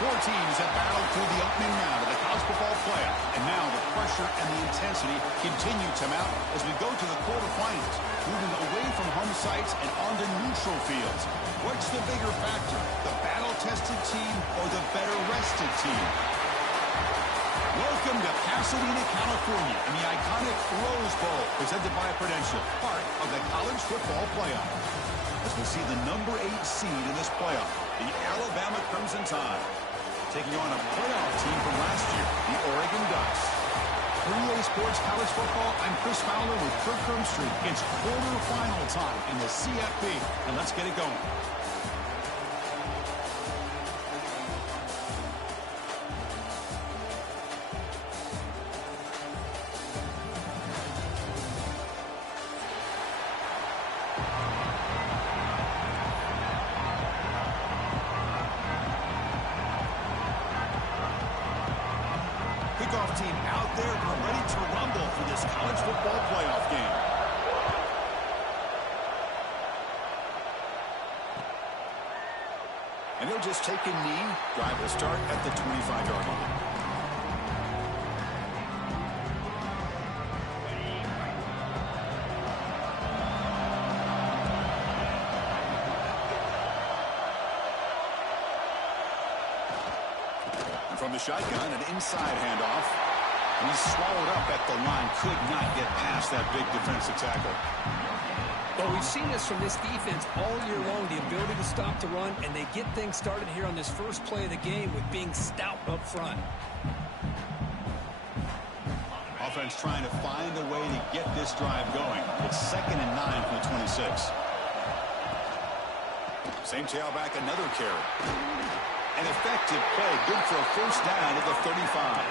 Four teams have battled through the opening round of the college football playoff, and now the pressure and the intensity continue to mount as we go to the quarterfinals, moving away from home sites and onto neutral fields. What's the bigger factor, the battle-tested team or the better-rested team? Welcome to Pasadena, California, in the iconic Rosebowl, presented by Prudential, part of the college football playoff. As we see the number 8 seed in this playoff, the Alabama Crimson Tide, taking on a playoff team from last year, the Oregon Ducks. For EA Sports College Football, I'm Chris Fowler with Kirk Street. It's quarterfinal time in the CFP, and let's get it going. Kickoff team out there and ready to rumble for this college football playoff game. And they'll just take a knee. Drive will start at the 25-yard line. From the shotgun, an inside handoff. And he's swallowed up at the line. Could not get past that big defensive tackle. Well, we've seen this from this defense all year long, the ability to stop the run, and they get things started here on this first play of the game with being stout up front. Offense trying to find a way to get this drive going. It's 2nd and 9 from the 26. Same tailback, another carry. An effective play, good for a first down at the 35.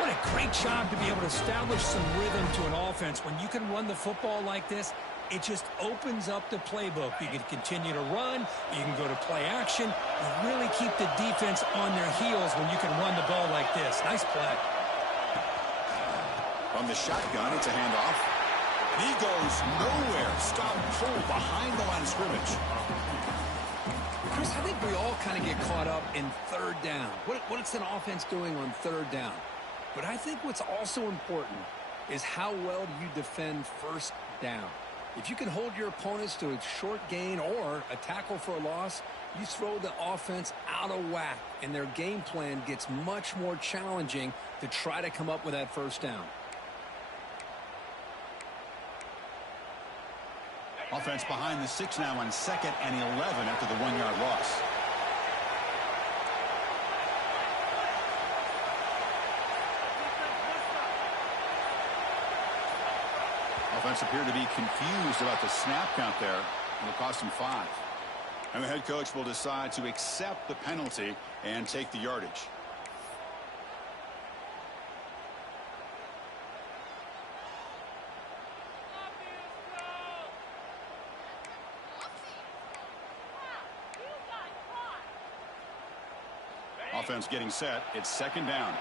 What a great job to be able to establish some rhythm to an offense. When you can run the football like this, it just opens up the playbook. You can continue to run, you can go to play action, you really keep the defense on their heels when you can run the ball like this. Nice play. From the shotgun, it's a handoff. He goes nowhere. Stop pull behind the line of scrimmage. Chris, I think we all kind of get caught up in third down. What's an offense doing on third down? But I think what's also important is how well do you defend first down. If you can hold your opponents to a short gain or a tackle for a loss, you throw the offense out of whack, and their game plan gets much more challenging to try to come up with that first down. Offense behind the 6 now on 2nd and 11 after the 1-yard loss. Offense appeared to be confused about the snap count there. It'll cost him 5. And the head coach will decide to accept the penalty and take the yardage. Offense getting set. It's 2nd down.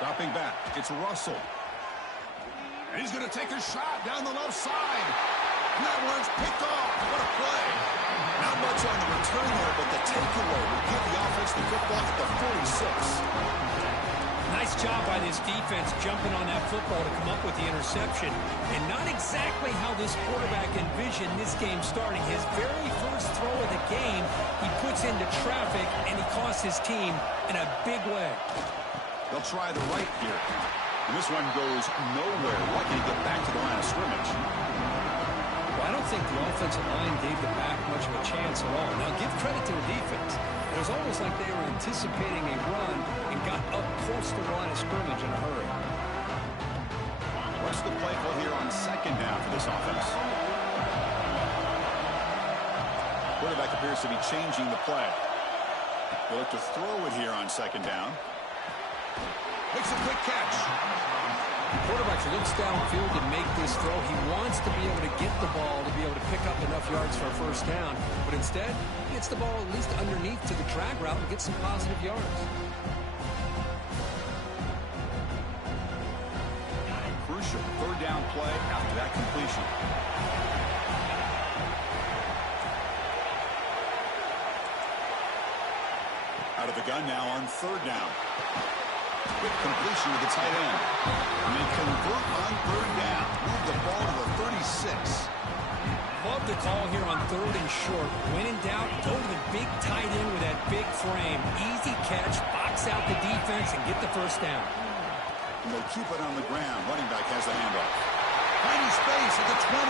Dropping back. It's Russell. And he's going to take a shot down the left side. And that one's picked off. What a play. Not much on the return there, but the takeaway will give the offense the football at the 46. Nice job by this defense jumping on that football to come up with the interception. And not exactly how this quarterback envisioned this game starting. His very first throw of the game, he puts into traffic, and he costs his team in a big way. They'll try the right here. And this one goes nowhere. Lucky to get back to the line of scrimmage. Well, I don't think the offensive line gave the back much of a chance at all. Now, give credit to the defense. It was almost like they were anticipating a run and got up close to the line of scrimmage in a hurry. What's the play call here on 2nd down for this offense? Quarterback appears to be changing the play. They look to throw it here on 2nd down. Makes a quick catch. The quarterback looks downfield to make this throw. He wants to be able to get the ball to be able to pick up enough yards for a first down. But instead, he gets the ball at least underneath to the drag route and gets some positive yards. crucial third down play after that completion. Out of the gun now on third down. Quick completion to the tight end. And they convert on third down. Move the ball to the 36. Love the call here on third and short. When in doubt, go to the big tight end with that big frame. Easy catch, box out the defense, and get the first down. And they'll keep it on the ground. Running back has the handoff. Finding space at the 20.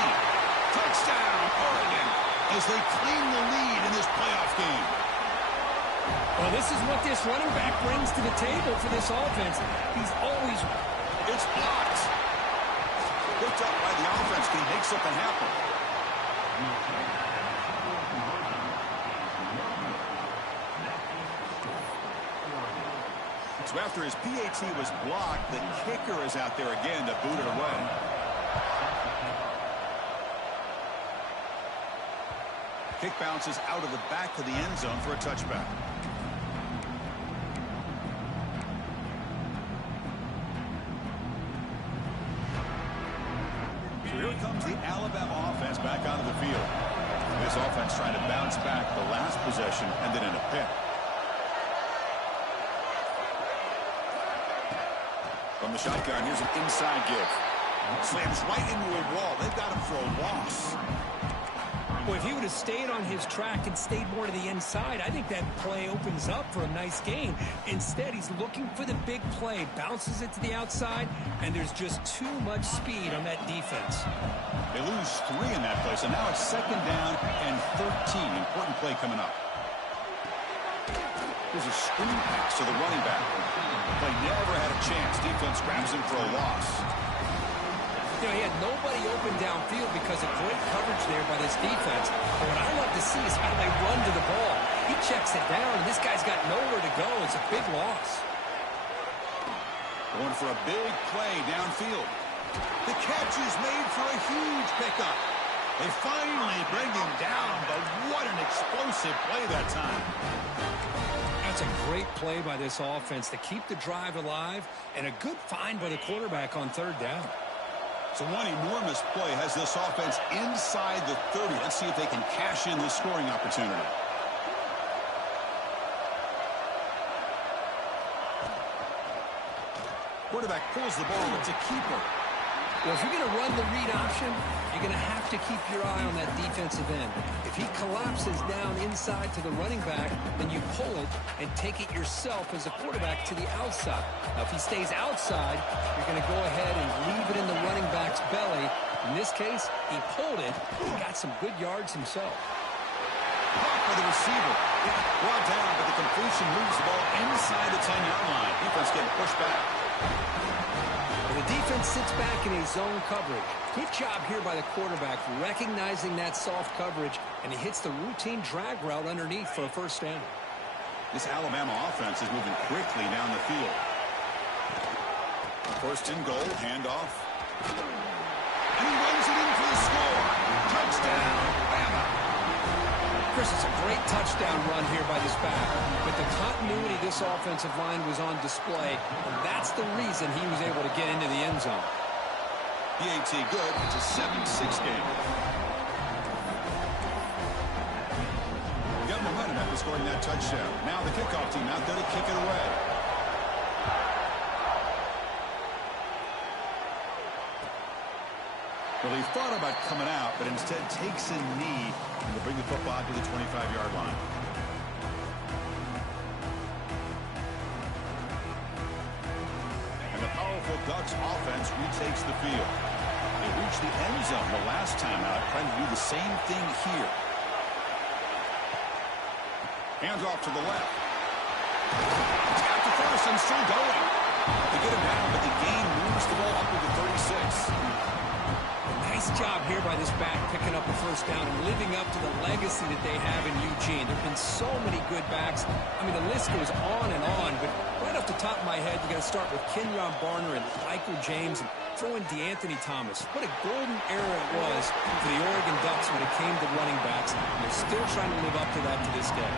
Touchdown, Oregon, as they claim the lead in this playoff game. Well, this is what this running back brings to the table for this offense. He's always... It's blocked. Picked up by the offense. Can he make something happen? So after his PAT was blocked, the kicker is out there again to boot it away. Kick bounces out of the back of the end zone for a touchback. So here comes the Alabama offense back onto the field. This offense trying to bounce back the last possession and then in a pick. From the shotgun, here's an inside give. Slams right into a wall. They've got him for a loss. Well, if he would have stayed on his track and stayed more to the inside, I think that play opens up for a nice gain. Instead, he's looking for the big play, bounces it to the outside, and there's just too much speed on that defense. They lose 3 in that play, so now it's second down and 13. Important play coming up. There's a screen pass to the running back. The play never had a chance. Defense grabs him for a loss. You know, he had nobody open downfield because of great coverage there by this defense. But what I love to see is how they run to the ball. He checks it down, and this guy's got nowhere to go. It's a big loss. Going for a big play downfield. The catch is made for a huge pickup. They finally bring him down, but what an explosive play that time. That's a great play by this offense to keep the drive alive, and a good find by the quarterback on third down. So one enormous play has this offense inside the 30. Let's see if they can cash in this scoring opportunity. Quarterback pulls the ball. It's a keeper. Well, if you're going to run the read option, you're going to have to keep your eye on that defensive end. If he collapses down inside to the running back, then you pull it and take it yourself as a quarterback to the outside. Now, if he stays outside, you're going to go ahead and leave it in the running back's belly. In this case, he pulled it. He got some good yards himself. Caught by the receiver. Brought down, but the completion moves the ball inside the 10-yard line. Defense getting pushed back. The defense sits back in a zone coverage. Good job here by the quarterback, recognizing that soft coverage, and he hits the routine drag route underneath for a first down. This Alabama offense is moving quickly down the field. First and goal, handoff. And he runs it in for the score. Touchdown, Alabama. Chris, it's a great touchdown run here by this back, but the continuity of this offensive line was on display, and that's the reason he was able to get into the end zone. PAT good. It's a 7-6 game. Got momentum after scoring that touchdown. Now the kickoff team out there to kick it away. Well, he thought about coming out, but instead takes a knee and will bring the football to the 25-yard line. And the powerful Ducks offense retakes the field. They reached the end zone the last time out, trying to do the same thing here. Hands off to the left. It's got the first and still going. They get him down, but the gain moves the ball up to the 36. Nice job here by this back, picking up a first down and living up to the legacy that they have in Eugene. There have been so many good backs. I mean, the list goes on and on, but right off the top of my head, you got to start with Kenyon Barner and Michael James and throw in DeAnthony Thomas. What a golden era it was for the Oregon Ducks when it came to running backs, and they're still trying to live up to that to this day.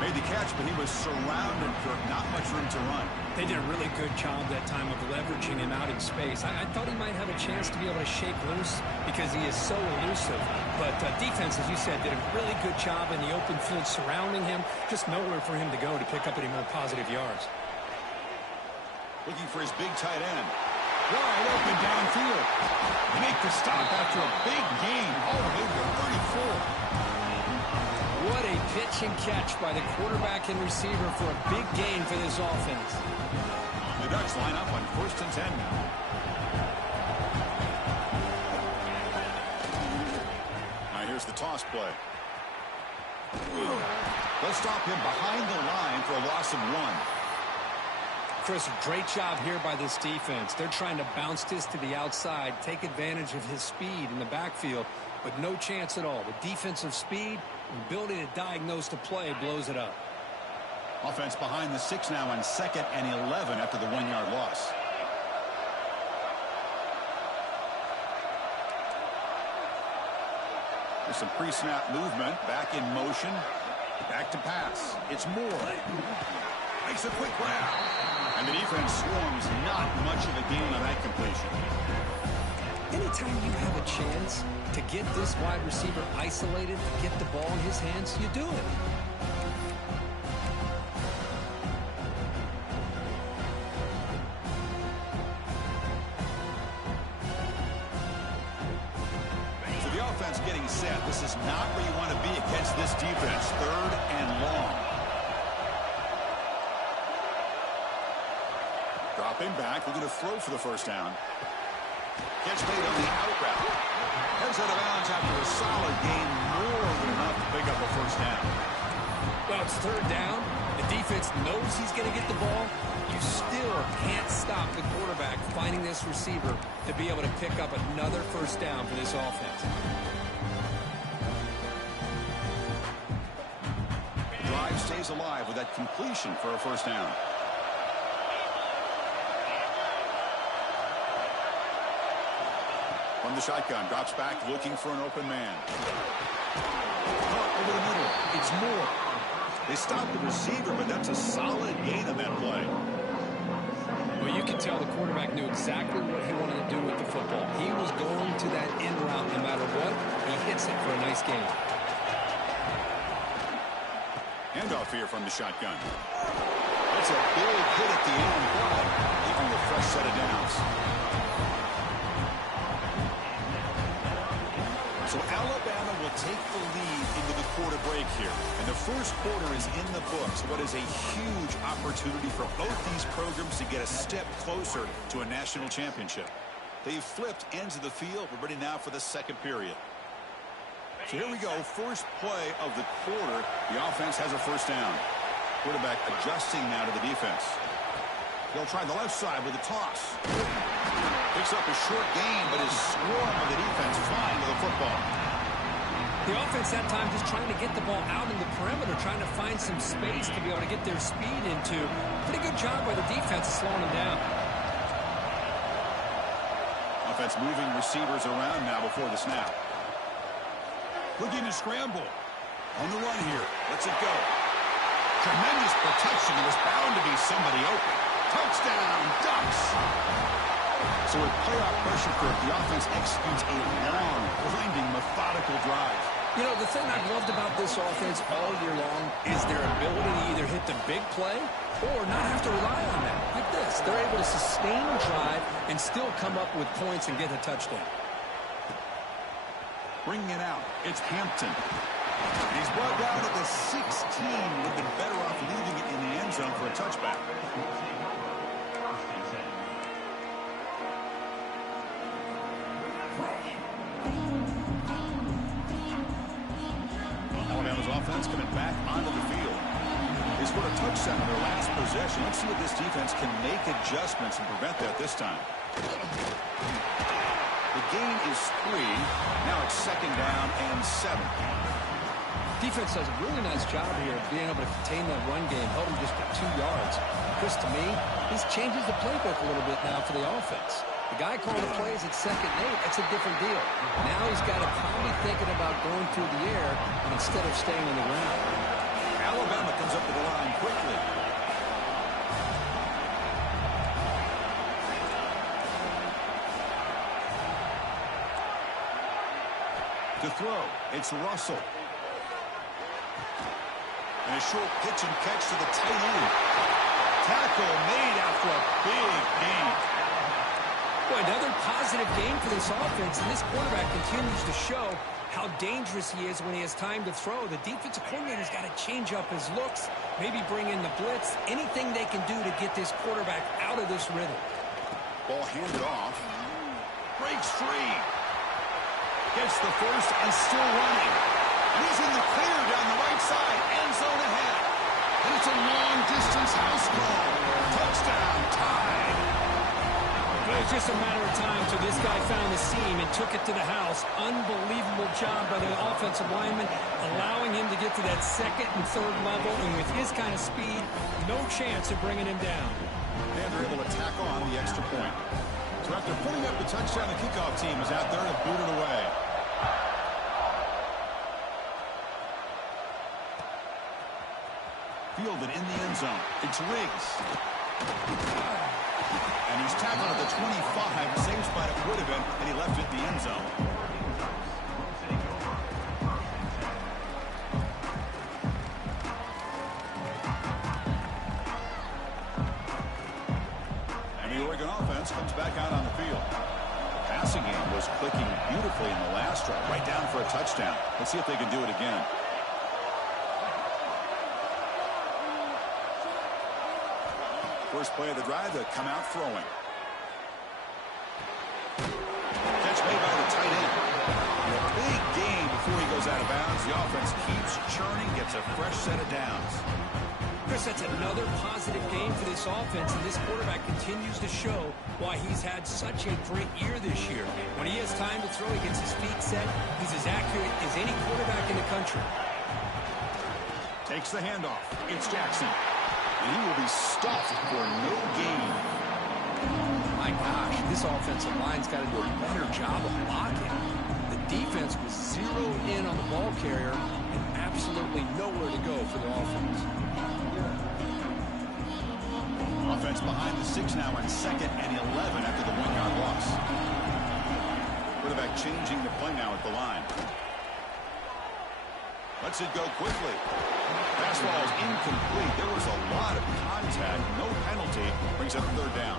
Made the catch, but he was surrounded, Kirk. Not much room to run. They did a really good job that time of leveraging him out in space. I thought he might have a chance to be able to shake loose because he is so elusive. But defense, as you said, did a really good job in the open field surrounding him. Just nowhere for him to go to pick up any more positive yards. Looking for his big tight end. Wide open downfield. They make the stop after a big gain all the way to 34. What a pitch and catch by the quarterback and receiver for a big gain for this offense. The Ducks line up on 1st and 10 now. All right, here's the toss play. They'll stop him behind the line for a loss of 1. Chris, great job here by this defense. They're trying to bounce this to the outside, take advantage of his speed in the backfield, but no chance at all. The defensive speed and ability to diagnose the play blows it up. Offense behind the 6 now on 2nd and 11 after the 1-yard loss. There's some pre-snap movement. Back in motion. Back to pass. It's Moore. Makes a quick grab. And the defense swarms. Not much of a gain on that completion. Anytime you have a chance to get this wide receiver isolated, get the ball in his hands, you do it. So the offense getting set. This is not where you want to be against this defense. 3rd and long. Dropping back. Looking to throw for the first down. Catch made on the out route. Heads out of bounds after a solid gain. More than enough to pick up a first down. Well, it's 3rd down. The defense knows he's going to get the ball. You still can't stop the quarterback finding this receiver to be able to pick up another first down for this offense. Drive stays alive with that completion for a first down. From the shotgun, drops back, looking for an open man. Caught over the middle. It's Moore. They stop the receiver, but that's a solid gain on that play. Well, you can tell the quarterback knew exactly what he wanted to do with the football. He was going to that in route no matter what. He hits it for a nice gain. Handoff here from the shotgun. That's a big hit at the end, but leaving a fresh set of downs. So Alabama will take the lead into the quarter break here. And the first quarter is in the books. What is a huge opportunity for both these programs to get a step closer to a national championship. They've flipped ends of the field. We're ready now for the second period. So here we go. First play of the quarter. The offense has a first down. Quarterback adjusting now to the defense. They'll try the left side with a toss. Picks up a short gain, but his swarm of the defense flying to the football. The offense that time just trying to get the ball out in the perimeter, trying to find some space to be able to get their speed into. Pretty good job by the defense slowing them down. Offense moving receivers around now before the snap. Looking to scramble. On the run here. Lets it go. Tremendous protection. There was bound to be somebody open. Touchdown, Ducks! So with playoff pressure for it, the offense executes a long, grinding, methodical drive. You know, the thing I've loved about this offense all year long is their ability to either hit the big play or not have to rely on that. Like this. They're able to sustain a drive and still come up with points and get a touchdown. Bringing it out. It's Hampton. He's brought down at the 16. Would have been better off leaving it in the end zone for a touchback. Alabama's offense coming back onto the field. They scored a touchdown on their last possession. Let's see if this defense can make adjustments and prevent that this time. The gain is 3. Now it's 2nd down and 7. Defense does a really nice job here of being able to contain that run game, held him just for 2 yards. Chris, to me, this changes the playbook a little bit now for the offense. The guy calling the plays at 2nd and 8, that's a different deal. Now he's got to probably thinking about going through the air instead of staying on the ground. Alabama comes up to the line quickly. To throw, it's Russell. And a short pitch and catch to the tight end. Tackle made after a big gain. Boy, another positive game for this offense, and this quarterback continues to show how dangerous he is when he has time to throw. The defensive coordinator's got to change up his looks, maybe bring in the blitz, anything they can do to get this quarterback out of this rhythm. Ball handed off. Breaks free. Gets the first and still running. He's in the clear down the right side. End zone ahead. And it's a long-distance house call. Touchdown, tied. It was just a matter of time till this guy found the seam and took it to the house. Unbelievable job by the offensive lineman, allowing him to get to that second and third level. And with his kind of speed, no chance of bringing him down. And they're able to tack on the extra point. So after putting up the touchdown, the kickoff team is out there to boot it away. Fielded in the end zone. It's Riggs. And he's tackled at the 25. Same spot it would have been, and he left it in the end zone. And the Oregon offense comes back out on the field. The passing game was clicking beautifully in the last drive. Right down for a touchdown. Let's see if they can do it again. First play of the drive, they come out throwing. Catch made by the tight end. And a big gain before he goes out of bounds. The offense keeps churning, gets a fresh set of downs. Chris, that's another positive game for this offense, and this quarterback continues to show why he's had such a great year this year. When he has time to throw, he gets his feet set. He's as accurate as any quarterback in the country. Takes the handoff. It's Jackson. And he will be stuffed for no gain. My gosh, this offensive line's got to do a better job of blocking. The defense was zeroed in on the ball carrier and absolutely nowhere to go for the offense. Offense behind the 6 now on 2nd and 11 after the 1-yard loss. Quarterback changing the play now at the line. Lets it go quickly. Fastball is incomplete. There was a lot of contact. No penalty. Brings up 3rd down.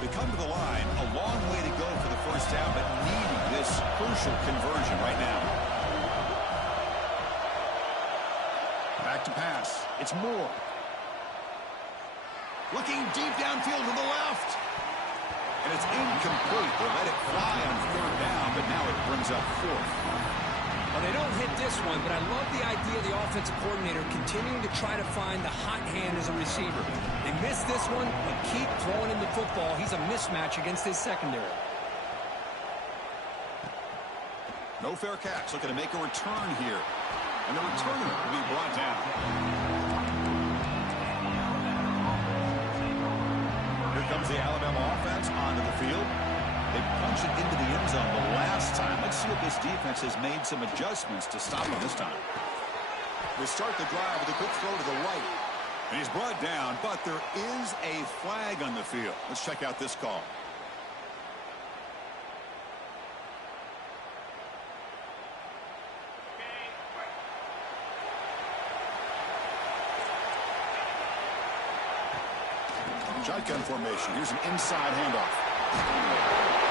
They come to the line. A long way to go for the first down, but needing this crucial conversion right now. Back to pass. It's Moore. Looking deep downfield to the left. And it's incomplete. They let it fly on 3rd down, but now it brings up 4th. Well, they don't hit this one, but I love the idea of the offensive coordinator continuing to try to find the hot hand as a receiver. They missed this one, but keep throwing him the football. He's a mismatch against his secondary. No fair catch. Looking to make a return here. And the returner will be brought down. Here comes the Alabama offense onto the field. They punch it into the end zone the last time. Let's see if this defense has made some adjustments to stop him this time. They start the drive with a quick throw to the right. And he's brought down, but there is a flag on the field. Let's check out this call. Shotgun formation. Here's an inside handoff.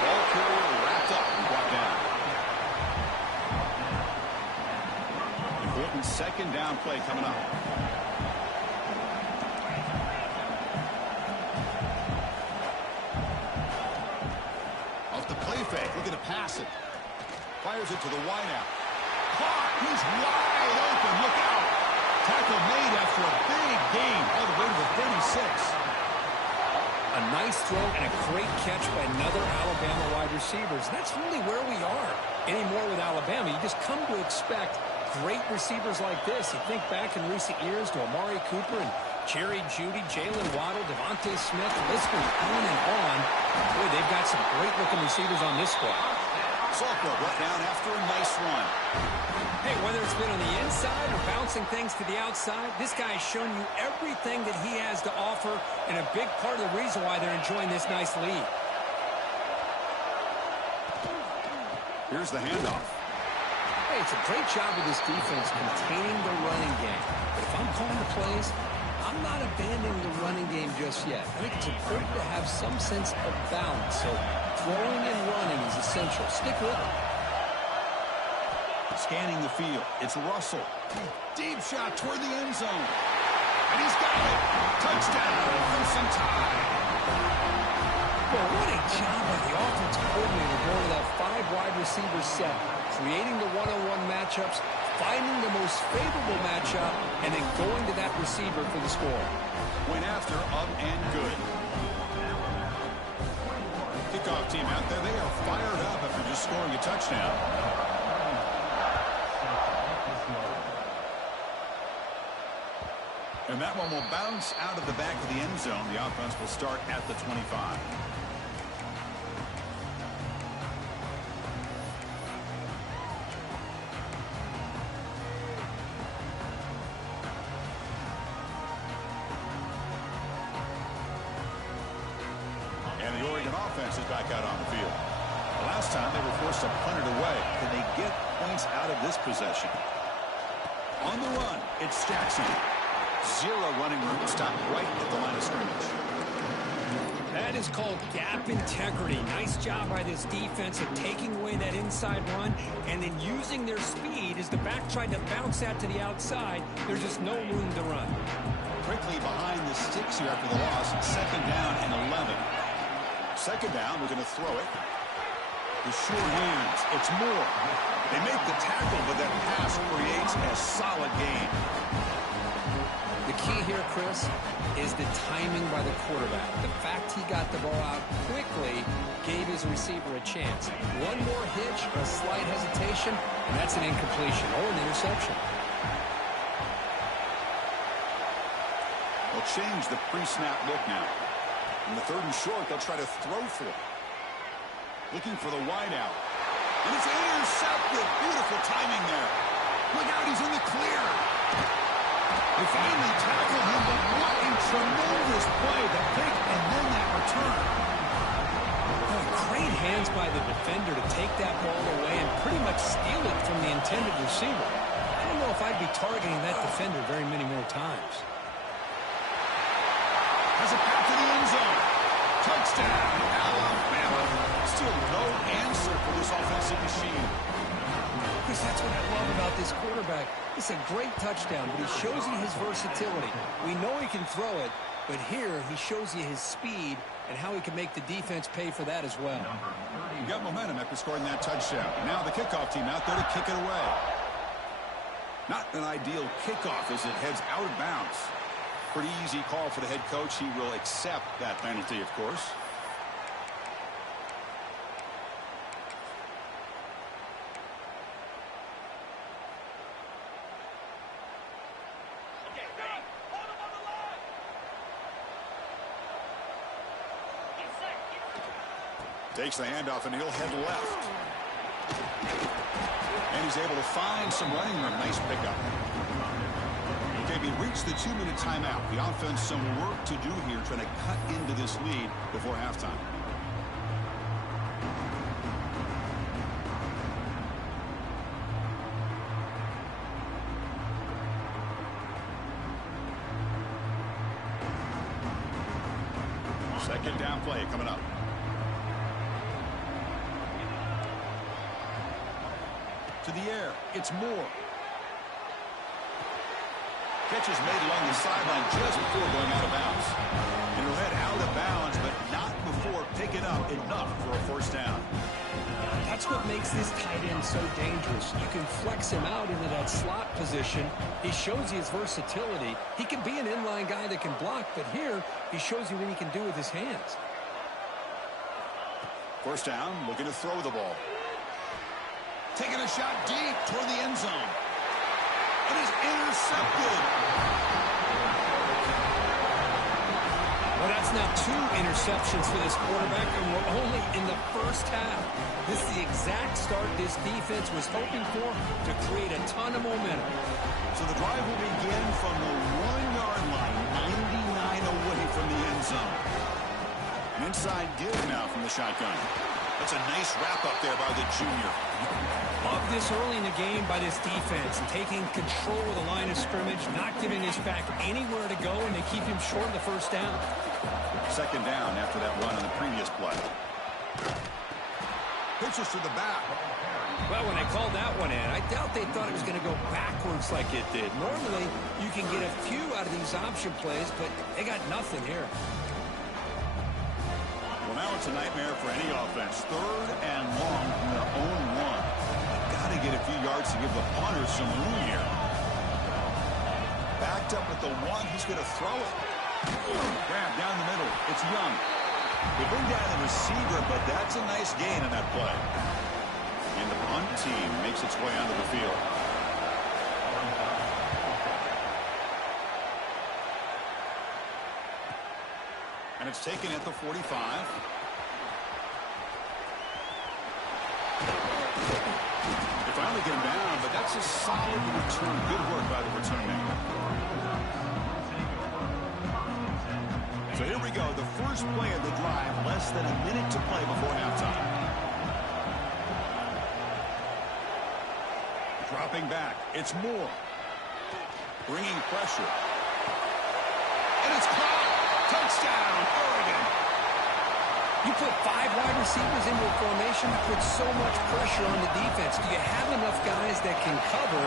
Ball carrier wrapped up and brought down. Important 2nd down play coming up. Off the play fake, looking to pass it. Fires it to the wideout. Caught. He's wide open. Look out. Tackle made after a big gain all the way to the 36. A nice throw and a great catch by another Alabama wide receivers. That's really where we are anymore with Alabama. You just come to expect great receivers like this. You think back in recent years to Amari Cooper and Jerry Jeudy, Jalen Waddle, Devontae Smith. The list goes on and on. Boy, they've got some great-looking receivers on this squad. Salko brought down after a nice run. Hey, whether it's been on the inside or bouncing things to the outside, this guy has shown you everything that he has to offer, and a big part of the reason why they're enjoying this nice lead. Here's the handoff. Hey, it's a great job of this defense containing the running game. But if I'm calling the plays, I'm not abandoning the running game just yet. I think it's important to have some sense of balance. So throwing and running is essential. Stick with it. Scanning the field. It's Russell. Deep shot toward the end zone. And he's got it. Touchdown. Crimson Tide. Well, what a job by the offensive coordinator going to that 5-wide receiver set, creating the one-on-one matchups, finding the most favorable matchup, and then going to that receiver for the score. Went after, up and good. Kickoff team out there, they are fired up after just scoring a touchdown. And that one will bounce out of the back of the end zone. The offense will start at the 25. And the Oregon offense is back out on the field. Last time they were forced to punt it away. Can they get points out of this possession? On the run, it's Jackson. Zero running room, stopped right at the line of scrimmage. That is called gap integrity. Nice job by this defense of taking away that inside run and then using their speed as the back tried to bounce that to the outside. There's just no room to run. Quickly behind the sticks here after the loss. Second down and 11. Second down, we're going to throw it. The short hands, it's Moore. They make the tackle, but that pass creates a solid gain. The key here, Chris, is the timing by the quarterback. The fact he got the ball out quickly gave his receiver a chance. One more hitch, a slight hesitation, and that's an incompletion or an interception. They'll change the pre-snap look now. In the third and short, they'll try to throw for it. Looking for the wide out. And it's intercepted. Beautiful timing there. Look out, he's in the clear. They finally tackle him, but what a tremendous play. The pick and then that return. Oh, great hands by the defender to take that ball away and pretty much steal it from the intended receiver. I don't know if I'd be targeting that defender very many more times. Has a pass to the end zone. Touchdown, Alabama. Still no answer for this offensive machine. Chris, that's what I love about this quarterback. It's a great touchdown, but he shows you his versatility. We know he can throw it, but here he shows you his speed and how he can make the defense pay for that as well. You got momentum after scoring that touchdown. Now the kickoff team out there to kick it away. Not an ideal kickoff as it heads out of bounds. Pretty easy call for the head coach. He will accept that penalty, of course. Takes the handoff and he'll head left. And he's able to find some running room. Nice pickup. Okay, we reached the 2-minute timeout. The offense some work to do here trying to cut into this lead before halftime. Second down play coming up. To the air, it's Moore. Catch is made along the sideline just before going out of bounds. And he'll head out of bounds, but not before picking up enough for a first down. That's what makes this tight end so dangerous. You can flex him out into that slot position. He shows you his versatility. He can be an inline guy that can block, but here he shows you what he can do with his hands. First down, looking to throw the ball. Taking a shot deep toward the end zone. It is intercepted. Well, that's now 2 interceptions for this quarterback, and we're only in the first half. This is the exact start this defense was hoping for to create a ton of momentum. So the drive will begin from the 1-yard line, 99 away from the end zone. An inside give now from the shotgun. A That's a nice wrap-up there by the junior. Love this early in the game by this defense, taking control of the line of scrimmage, not giving this back anywhere to go, and they keep him short of the first down. Second down after that run on the previous play. Pitches to the back. Well, when they called that one in, I doubt they thought it was going to go backwards like it did. Normally, you can get a few out of these option plays, but they got nothing here. Well, now it's a nightmare for any offense. Third and long from their own one. They've got to get a few yards to give the punters some room here. Backed up at the one, he's going to throw it. Grab down the middle. It's Young. They bring down the receiver, but that's a nice gain on that play. And the punt team makes its way onto the field. And it's taken at the 45. They finally get him down, but that's a solid return. Good work by the return man. So here we go, the first play of the drive, less than a minute to play before halftime. Dropping back, it's Moore. Bringing pressure. And it's caught! Touchdown, Oregon! You put 5 wide receivers into a formation, you put so much pressure on the defense. Do you have enough guys that can cover?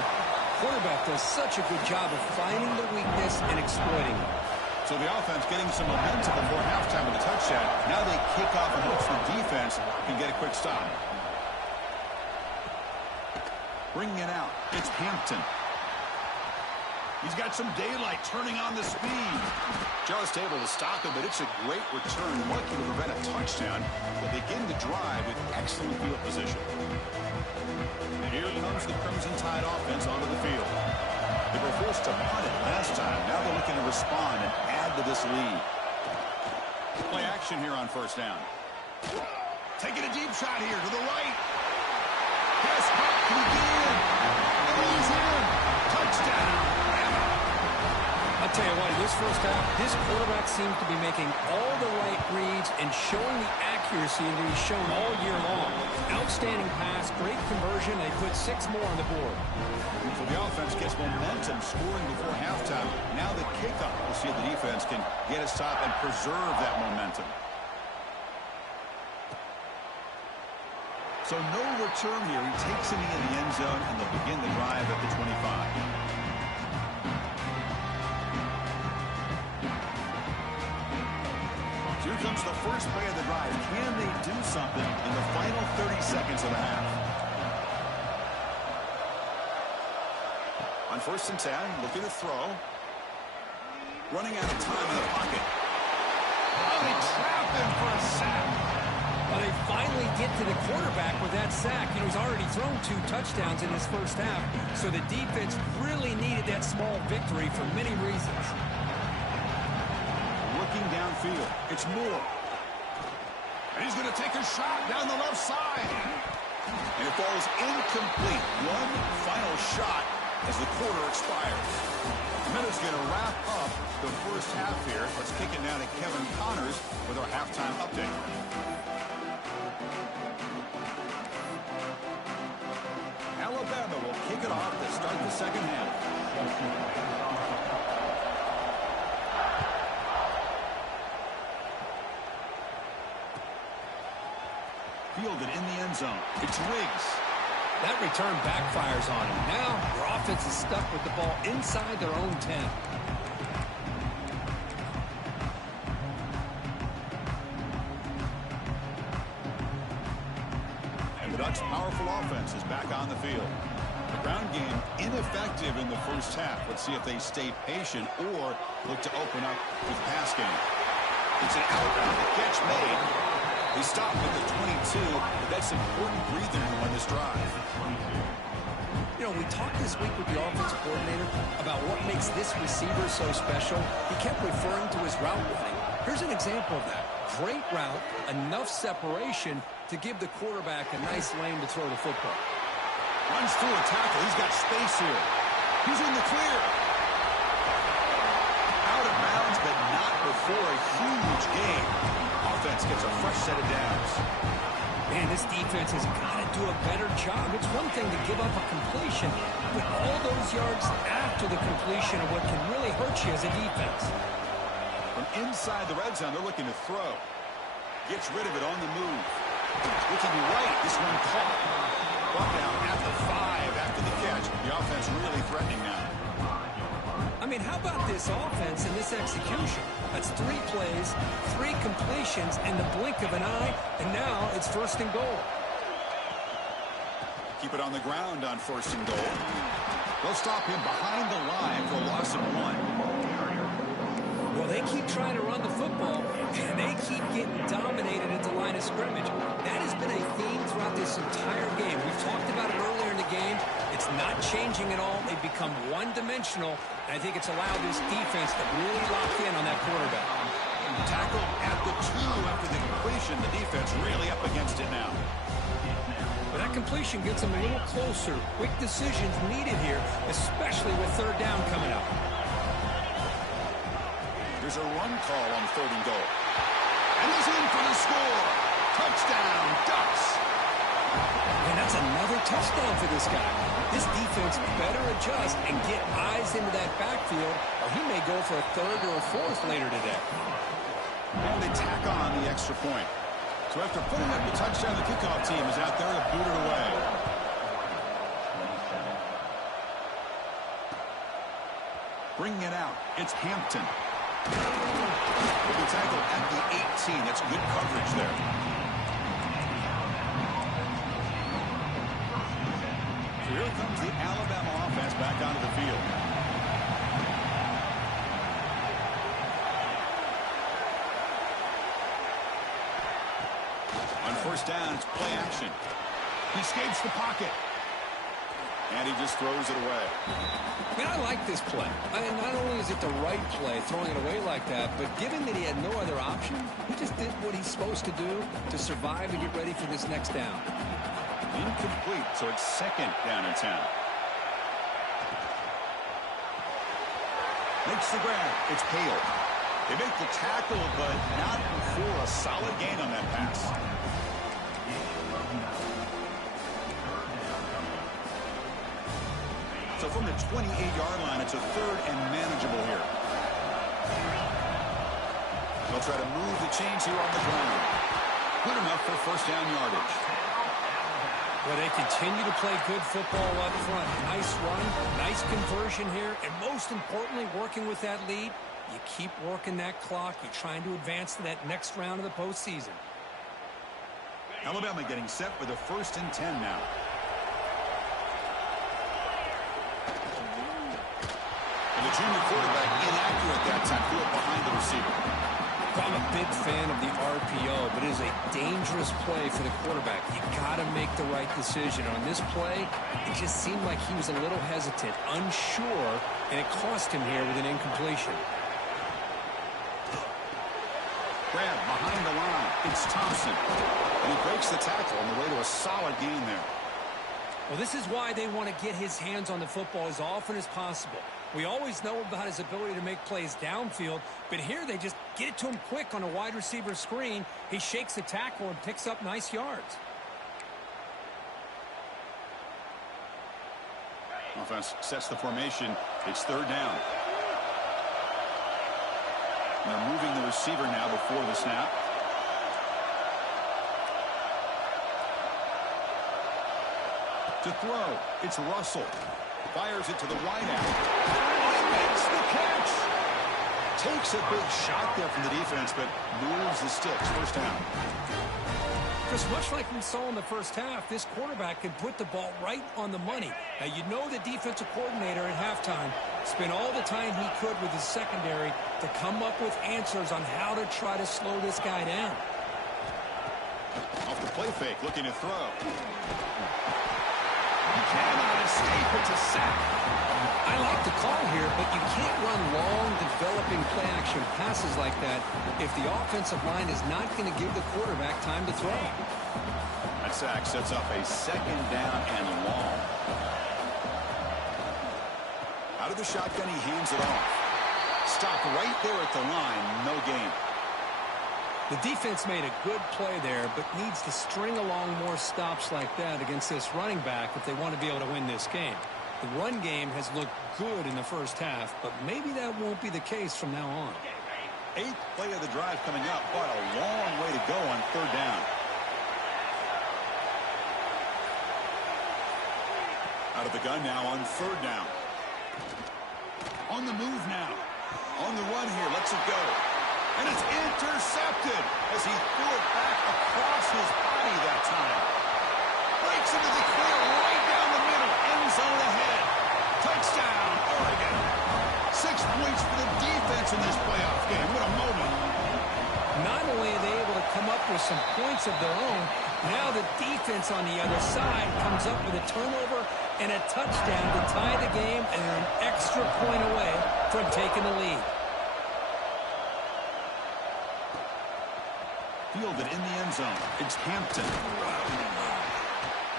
Quarterback does such a good job of finding the weakness and exploiting it. So the offense getting some momentum before halftime with a touchdown. Now they kick off and hopes the defense can get a quick stop. Bringing it out, it's Hampton. He's got some daylight turning on the speed. Just able to stop him, but it's a great return. Lucky to prevent a touchdown. They begin to drive with excellent field position. And here comes the Crimson Tide offense onto the field. They were forced to punt it last time. Now they're looking to respond and add to this lead. Play action here on first down. Taking a deep shot here to the right. Yes, can he get in? And he's in. Touchdown. I'll tell you what, this first half, this quarterback seems to be making all the right reads and showing the accuracy that he's shown all year long. Outstanding pass, great conversion. They put 6 more on the board. So the offense gets momentum, scoring before halftime. Now the kickoff. We'll see if the defense can get a stop and preserve that momentum. So no return here. He takes it in the end zone, and they'll begin the drive at the 25. Here comes the first play of the drive. Can they do something in the final 30 seconds of the half? On first and 10, looking to throw. Running out of time in the pocket. Oh, they trap him for a sack. Well, they finally get to the quarterback with that sack. You know, he's already thrown 2 touchdowns in his first half, so the defense really needed that small victory for many reasons. Looking downfield, it's Moore. And he's going to take a shot down the left side. And it falls incomplete. One final shot as the quarter expires. The minute's going to wrap up the first half here. Let's kick it now to Kevin Connors with our halftime update. Alabama will kick it off to start the second half. Fielded in the end zone. It's Riggs. That return backfires on him. Now their offense is stuck with the ball inside their own 10. And the Ducks' powerful offense is back on the field. The ground game ineffective in the first half. Let's see if they stay patient or look to open up with pass game. It's an out. The catch made. He stopped at the 22, but that's important breathing room on this drive. You know, we talked this week with the offensive coordinator about what makes this receiver so special. He kept referring to his route running. Here's an example of that. Great route, enough separation to give the quarterback a nice lane to throw the football. Runs through a tackle. He's got space here. He's in the clear. Out of bounds, but not before a huge gain. Offense gets a fresh set of downs. Man, this defense has got to do a better job. It's one thing to give up a completion, but all those yards after the completion are what can really hurt you as a defense. From inside the red zone, they're looking to throw. Gets rid of it on the move. Looking right, this one caught. Brought down at the 5 after the catch. The offense really threatening now. I mean, how about this offense and this execution? That's 3 plays, 3 completions in the blink of an eye, and now it's 1st and goal. Keep it on the ground on 1st and goal. They'll stop him behind the line for a loss of 1. Well, they keep trying to run the football, and they keep getting dominated at the line of scrimmage. That has been a theme throughout this entire game. We've talked about it earlier in the game. It's not changing at all. They've become one-dimensional, and I think it's allowed this defense to really lock in on that quarterback. Tackle at the 2 after the completion. The defense really up against it now. But that completion gets them a little closer. Quick decisions needed here, especially with 3rd down coming up. There's a run call on 3rd and goal. And he's in for the score. Touchdown, Ducks. And that's another touchdown for this guy. This defense better adjust and get eyes into that backfield, or he may go for a 3rd or a 4th later today. And they tack on the extra point. So after putting up the touchdown, the kickoff team is out there to boot it away. Bringing it out, it's Hampton. With the tackle at the 18. That's good coverage there. So here comes the Alabama offense back onto the field. On 1st down, it's play action. He escapes the pocket. And he just throws it away. Man, I like this play. Not only is it the right play, throwing it away like that, but given that he had no other option, he just did what he's supposed to do to survive and get ready for this next down. Incomplete, so it's 2nd down and 10. Makes the grab. It's Hale. They make the tackle, but not for a solid gain on that pass. So from the 28-yard line, it's a 3rd and manageable here. They'll try to move the chains here on the ground. Good enough for 1st down yardage. Well, they continue to play good football up front. Nice run, nice conversion here, and most importantly, working with that lead, you keep working that clock. You're trying to advance to that next round of the postseason. Alabama getting set with a 1st and 10 now. And the junior quarterback inaccurate that time. Threw it behind the receiver. I'm a big fan of the RPO, but it is a dangerous play for the quarterback. You got to make the right decision. On this play, it just seemed like he was a little hesitant, unsure, and it cost him here with an incompletion. Grab behind the line. It's Thompson. And he breaks the tackle on the way to a solid gain there. Well, this is why they want to get his hands on the football as often as possible. We always know about his ability to make plays downfield, but here they just get it to him quick on a wide receiver screen. He shakes the tackle and picks up nice yards. Offense sets the formation. It's 3rd down. And they're moving the receiver now before the snap. To throw, it's Russell. Fires it to the wideout. He makes the catch. Takes a big shot there from the defense, but moves the sticks. 1st down. Just much like we saw in the first half, this quarterback can put the ball right on the money. Now, you know the defensive coordinator at halftime spent all the time he could with his secondary to come up with answers on how to try to slow this guy down. Off the play fake, looking to throw. He cannot escape. It's a sack. I like the call here, but you can't run long, developing play-action passes like that if the offensive line is not going to give the quarterback time to throw. That sack sets up a 2nd down and long. Out of the shotgun, he hands it off. Stopped right there at the line, no gain. The defense made a good play there, but needs to string along more stops like that against this running back if they want to be able to win this game. The run game has looked good in the first half, but maybe that won't be the case from now on. 8th play of the drive coming up, but a long way to go on 3rd down. Out of the gun now on 3rd down. On the move now. On the run here, lets it go. And it's intercepted as he threw it back across his body that time. Breaks into the clear right down the middle. End zone ahead. Touchdown, Oregon. 6 points for the defense in this playoff game. What a moment. Not only are they able to come up with some points of their own, now the defense on the other side comes up with a turnover and a touchdown to tie the game, and they're an extra point away from taking the lead. Fielded in the end zone. It's Hampton.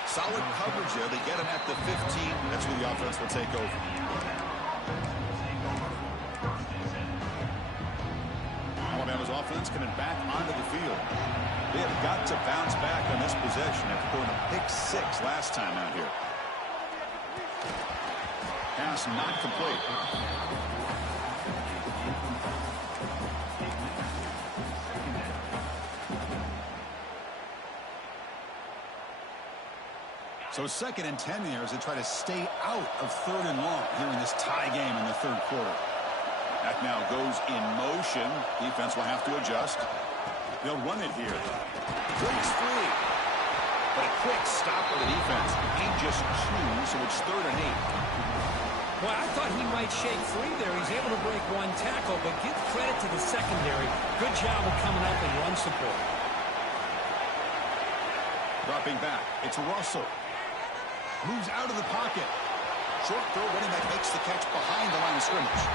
Solid coverage there. They get him at the 15. That's where the offense will take over. Alabama's offense coming back onto the field. They have got to bounce back on this possession after throwing a pick 6 last time out here. Pass not complete. So 2nd and 10 here as they try to stay out of 3rd and long here in this tie game in the 3rd quarter. That now goes in motion. Defense will have to adjust. They'll run it here. Breaks free. But a quick stop by the defense. He just chews, so it's 3rd and 8. Well, I thought he might shake free there. He's able to break 1 tackle, but give credit to the secondary. Good job of coming up and run support. Dropping back. It's Russell. Moves out of the pocket. Short throw, running back makes the catch behind the line of scrimmage.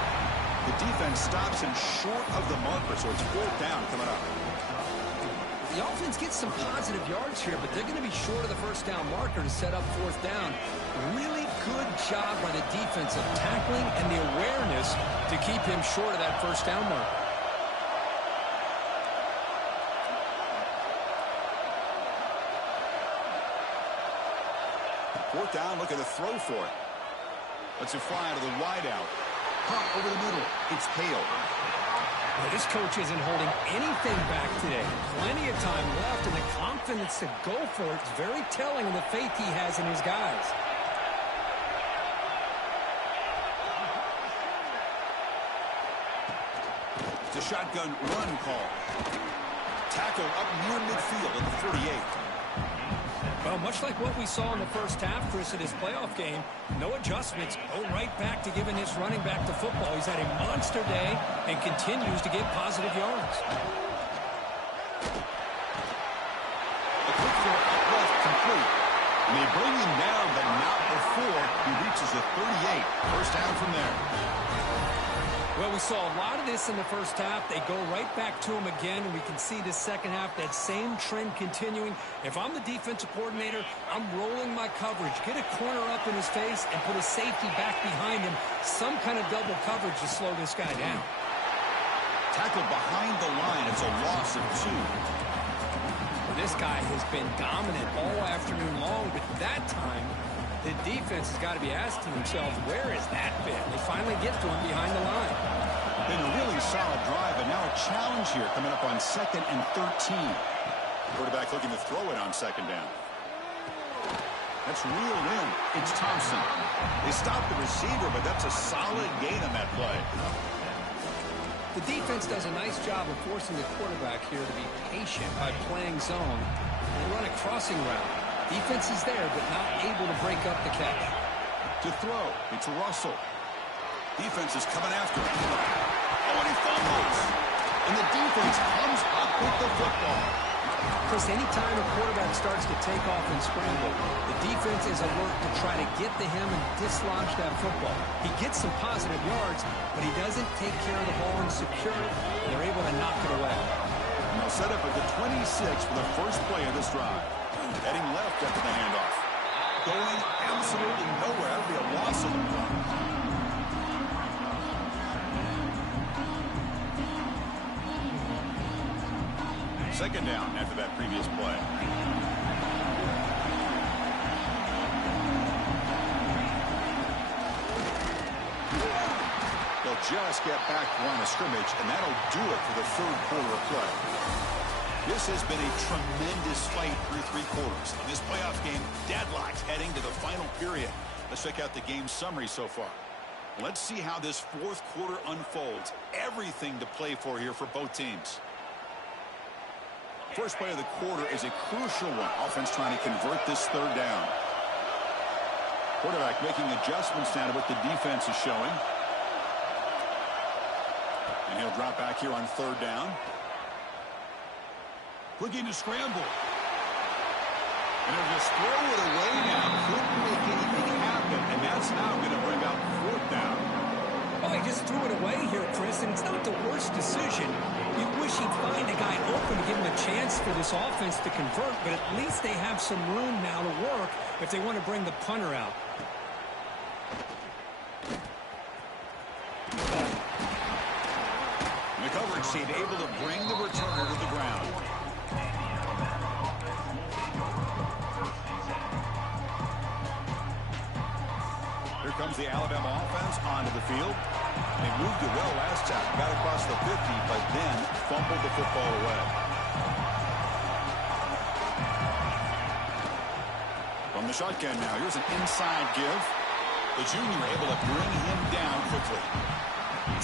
The defense stops him short of the marker, so it's 4th down coming up. The offense gets some positive yards here, but they're going to be short of the 1st down marker to set up 4th down. Really good job by the defense of tackling and the awareness to keep him short of that 1st down marker. Fourth down, look at the throw for it. Lets it fly out of the wide out. Pop over the middle. It's Hale. Well, this coach isn't holding anything back today. Plenty of time left, and the confidence to go for it is very telling of the faith he has in his guys. It's a shotgun run call. Tackle up near midfield at the 48. Well, much like what we saw in the first half, Chris, in his playoff game, no adjustments, go right back to giving his running back to football. He's had a monster day and continues to get positive yards. A quick throw out left complete. And they bring him down, but not before he reaches the 38. 1st down from there. Well, we saw a lot of this in the first half. They go right back to him again, and we can see the second half, that same trend continuing. If I'm the defensive coordinator, I'm rolling my coverage. Get a corner up in his face and put a safety back behind him. Some kind of double coverage to slow this guy down. Tackled behind the line. It's a loss of 2. Well, this guy has been dominant all afternoon long, but that time, the defense has got to be asking themselves, where is that been? They finally get to him behind the line. Been a really solid drive, but now a challenge here coming up on 2nd and 13. Quarterback looking to throw it on 2nd down. That's reeled in. It's Thompson. They stopped the receiver, but that's a solid gain on that play. The defense does a nice job of forcing the quarterback here to be patient by playing zone. They run a crossing route. Defense is there, but not able to break up the catch. To throw, it's Russell. Defense is coming after him. Oh, and he fumbles. And the defense comes up with the football. Chris, anytime a quarterback starts to take off and scramble, the defense is alert to try to get to him and dislodge that football. He gets some positive yards, but he doesn't take care of the ball and secure it. They're able to knock it away. Now set up at the 26 for the first play of this drive. Heading left after the handoff. Going absolutely nowhere. That would be a loss of the run. Second down after that previous play. They'll just get back to line of scrimmage, and that'll do it for the third quarter of play. This has been a tremendous fight through three quarters. In this playoff game, deadlocked heading to the final period. Let's check out the game summary so far. Let's see how this fourth quarter unfolds. Everything to play for here for both teams. First play of the quarter is a crucial one. Offense trying to convert this third down. Quarterback making adjustments now to what the defense is showing. And he'll drop back here on third down. Looking to scramble. And he'll just throw it away now. Couldn't make anything happen. And that's now going to bring up fourth down. Oh, he just threw it away here, Chris, and it's not the worst decision. You wish he'd find a guy open to give him a chance for this offense to convert, but at least they have some room now to work if they want to bring the punter out. The coverage team able to bring the returner to the ground. Here comes the Alabama offense onto the field. They moved it well last time. Got across the 50, but then fumbled the football away. From the shotgun now, here's an inside give. The junior able to bring him down quickly.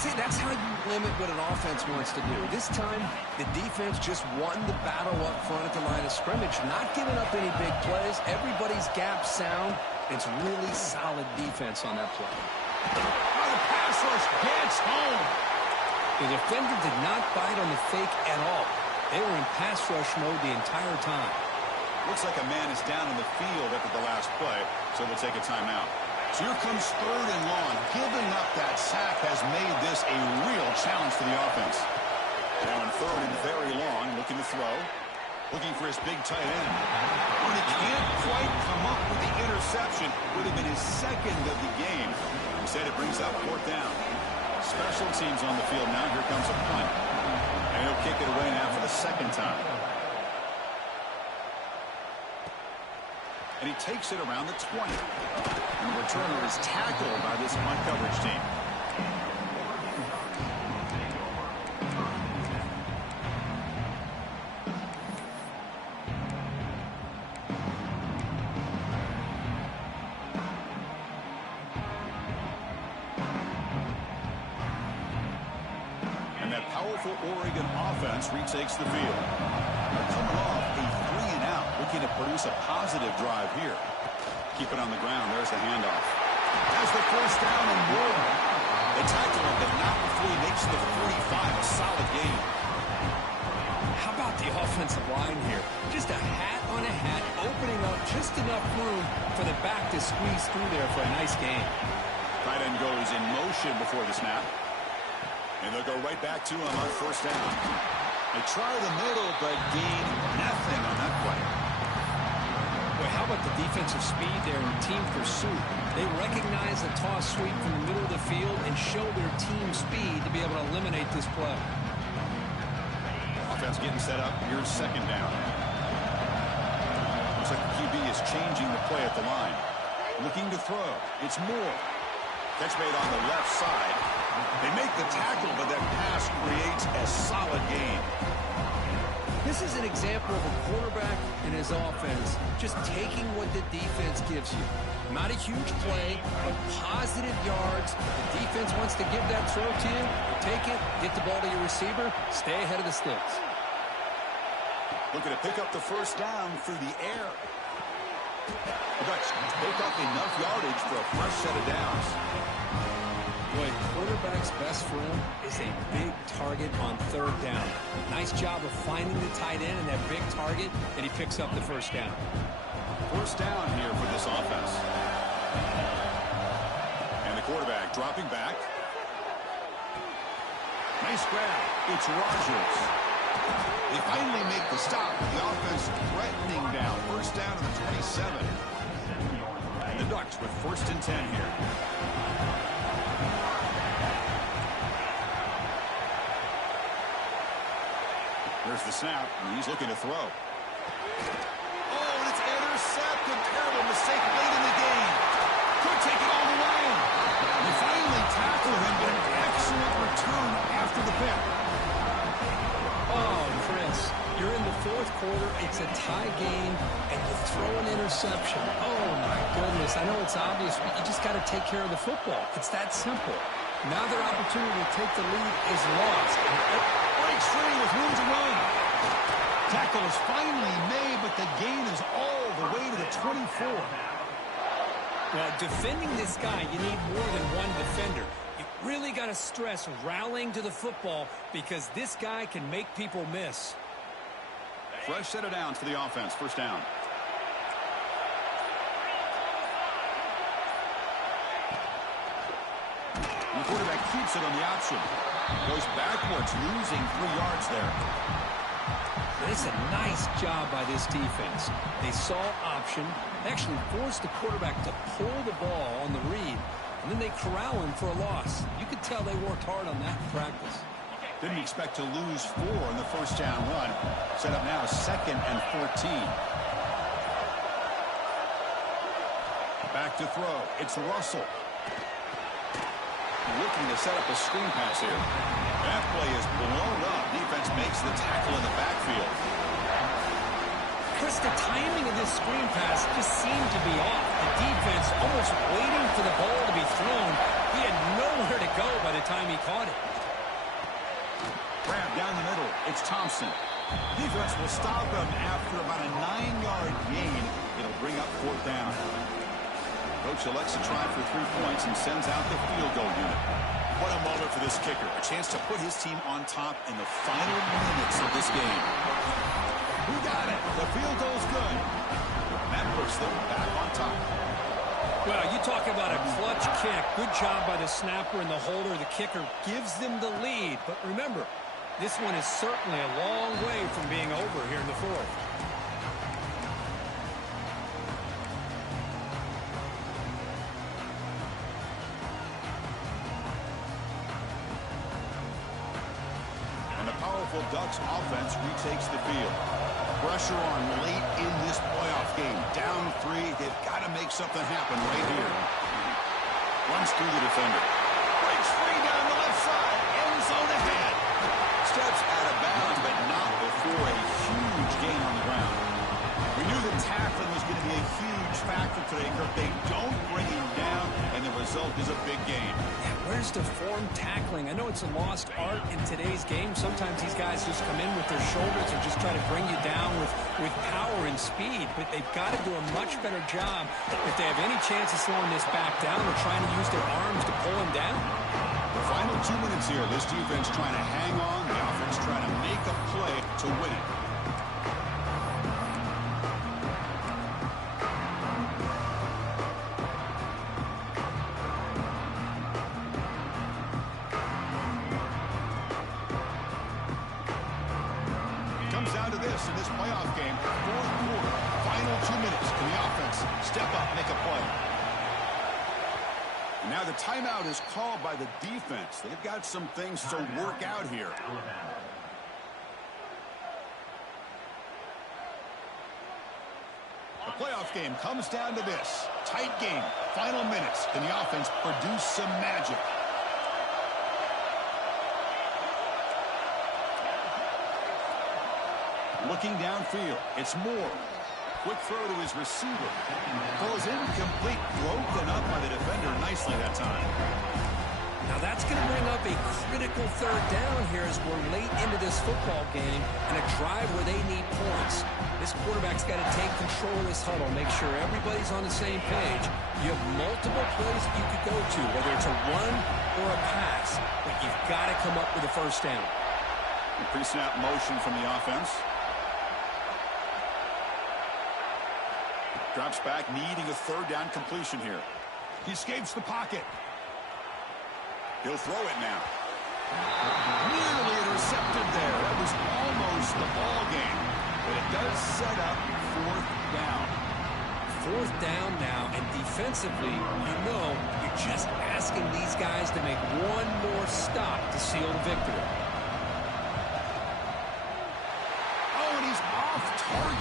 See, that's how you limit what an offense wants to do. This time, the defense just won the battle up front at the line of scrimmage, not giving up any big plays. Everybody's gap sound. It's really solid defense on that play. Oh, the pass rush gets home. The defender did not bite on the fake at all. They were in pass rush mode the entire time. Looks like a man is down in the field after the last play, so we'll take a timeout. So here comes third and long. Giving up that sack has made this a real challenge for the offense. Now in third and very long, looking to throw. Looking for his big tight end. When he can't quite come up with the interception, would have been his second of the game. Instead, it brings up fourth down. Special teams on the field now. Here comes a punt. And he'll kick it away now for the second time. And he takes it around the 20. And the returner is tackled by this punt coverage team. And that powerful Oregon offense retakes the field. They're coming off a 3-and-out, looking to produce a positive drive here. Keep it on the ground. There's the handoff. Has the first down and more. They tackle him, but not before he makes the 45. A solid game. How about the offensive line here? Just a hat on a hat, opening up just enough room for the back to squeeze through there for a nice game. Tight end goes in motion before the snap. And they'll go right back to him on first down. They try the middle, but gain nothing on that play. Boy, how about the defensive speed there in team pursuit? They recognize a toss sweep from the middle of the field and show their team speed to be able to eliminate this play. Offense getting set up. Here's second down. Looks like the QB is changing the play at the line. Looking to throw. It's Moore. Catch made on the left side. They make the tackle, but that pass creates a solid gain. This is an example of a quarterback and his offense just taking what the defense gives you. Not a huge play, but positive yards. The defense wants to give that throw to you. You take it, get the ball to your receiver, stay ahead of the sticks. Looking to pick up the first down through the air. The Ducks pick up enough yardage for a fresh set of downs. Boy, quarterback's best friend is a big target on third down. Nice job of finding the tight end and that big target, and he picks up the first down. First down here for this offense. And the quarterback dropping back. Nice grab. It's Rogers. They finally make the stop. The offense threatening down. First down to the 27. And the Ducks with first and 10 here. Here's the snap, and he's looking to throw. Oh, and it's intercepted. Terrible mistake late in the game. Could take it all the way. They finally tackle him, but an excellent return after the pick. Oh, Chris, you're in the fourth quarter. It's a tie game, and you throw an interception. Oh, my goodness. I know it's obvious, but you just got to take care of the football. It's that simple. Now their opportunity to take the lead is lost. Breaks free with room to run. Tackle is finally made, but the gain is all the way to the 24. Well, defending this guy, you need more than one defender. You really got to stress rallying to the football because this guy can make people miss. Fresh set of downs for the offense. First down. The quarterback keeps it on the option. Goes backwards, losing 3 yards there. It's a nice job by this defense. They saw option, actually forced the quarterback to pull the ball on the read, and then they corral him for a loss. You could tell they worked hard on that in practice. Didn't expect to lose 4 in the first down run. Set up now 2nd and 14. Back to throw. It's Russell. Looking to set up a screen pass here. That play is blown up. Defense makes the tackle in the backfield. Chris, the timing of this screen pass just seemed to be off. The defense almost waiting for the ball to be thrown. He had nowhere to go by the time he caught it. Grab down the middle. It's Thompson. Defense will stop him after about a 9-yard gain. It'll bring up 4th down. Coach elects to try for 3 points and sends out the field goal unit. What a moment for this kicker. A chance to put his team on top in the final minutes of this game. Who got it? The field goal's good. That puts them back on top. Well, you talk about a clutch kick. Good job by the snapper and the holder. The kicker gives them the lead. But remember, this one is certainly a long way from being over here in the fourth. Ducks offense retakes the field. Pressure on late in this playoff game. Down 3. They've got to make something happen right here. Runs through the defender. Breaks free down the left side. End zone ahead. Steps out of bounds, but not before a huge gain on the ground. We knew that tackling was going to be a huge factor today, Kirk. They don't bring him down, and the result is a big gain. Where's the form tackling? I know it's a lost art in today's game. Sometimes these guys just come in with their shoulders and just try to bring you down with power and speed. But they've got to do a much better job if they have any chance of slowing this back down or trying to use their arms to pull him down. The final 2 minutes here. This defense trying to hang on. The offense trying to make a play to win it. In this playoff game, 4th quarter, final 2 minutes. Can the offense step up, make a play? And now the timeout is called by the defense. They've got some things to work out here. The playoff game comes down to this. Tight game, final minutes. Can the offense produce some magic? Looking downfield, it's Moore. Quick throw to his receiver. Throws incomplete, broken up by the defender nicely that time. Now that's going to bring up a critical 3rd down here as we're late into this football game and a drive where they need points. This quarterback's got to take control of this huddle, make sure everybody's on the same page. You have multiple plays that you could go to, whether it's a run or a pass, but you've got to come up with a first down. Pre-snap motion from the offense. Drops back, needing a 3rd down completion here. He escapes the pocket. He'll throw it now. Nearly intercepted there. That was almost the ball game. But it does set up 4th down. 4th down now, and defensively, you know, you're just asking these guys to make one more stop to seal the victory.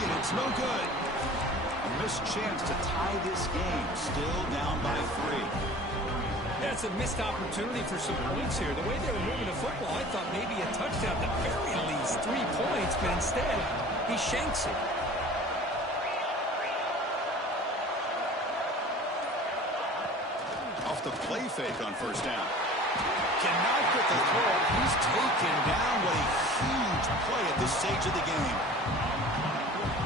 and it's no good. A missed chance to tie this game. Still down by 3. That's a missed opportunity for some points here. The way they were moving the football, I thought maybe a touchdown, at the very least 3 points, but instead, he shanks it. Off the play fake on first down. Cannot get the throw. He's taken down. What a huge play at this stage of the game.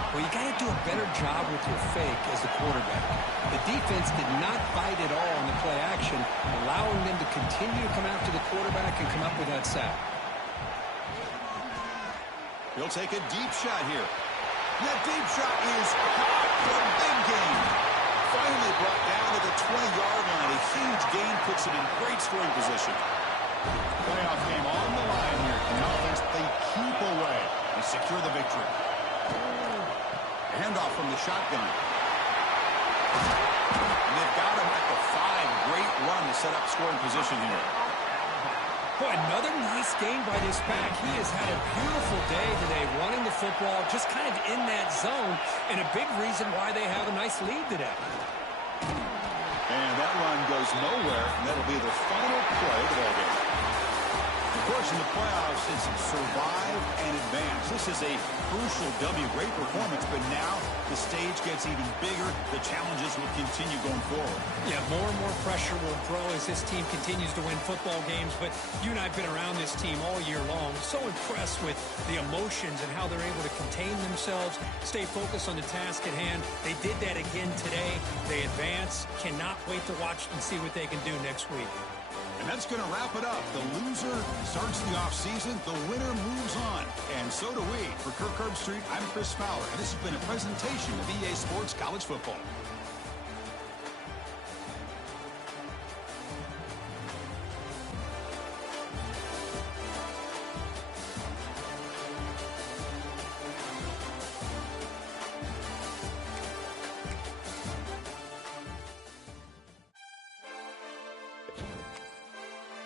Well, you got to do a better job with your fake as the quarterback. The defense did not bite at all on the play action, allowing them to continue to come after the quarterback and come up with that sack. He'll take a deep shot here. That deep shot is caught for a big gain. Finally brought down to the 20-yard line. A huge gain puts it in great scoring position. Playoff game on the line here. Dolphins, they keep away and secure the victory. Handoff from the shotgun. And they've got him at the 5. Great run to set up scoring position here. Boy, another nice game by this back. He has had a beautiful day today running the football, just kind of in that zone, and a big reason why they have a nice lead today. And that run goes nowhere, and that'll be the final play of the ball game. Of course, in the playoffs, it's survive and advance. This is a crucial W. Great performance, but now the stage gets even bigger. The challenges will continue going forward. Yeah, more and more pressure will grow as this team continues to win football games, but you and I have been around this team all year long. So impressed with the emotions and how they're able to contain themselves, stay focused on the task at hand. They did that again today. They advance. Cannot wait to watch and see what they can do next week. And that's going to wrap it up. The loser starts the offseason. The winner moves on. And so do we. For Kirk Herbstreit, I'm Chris Fowler. And this has been a presentation of EA Sports College Football.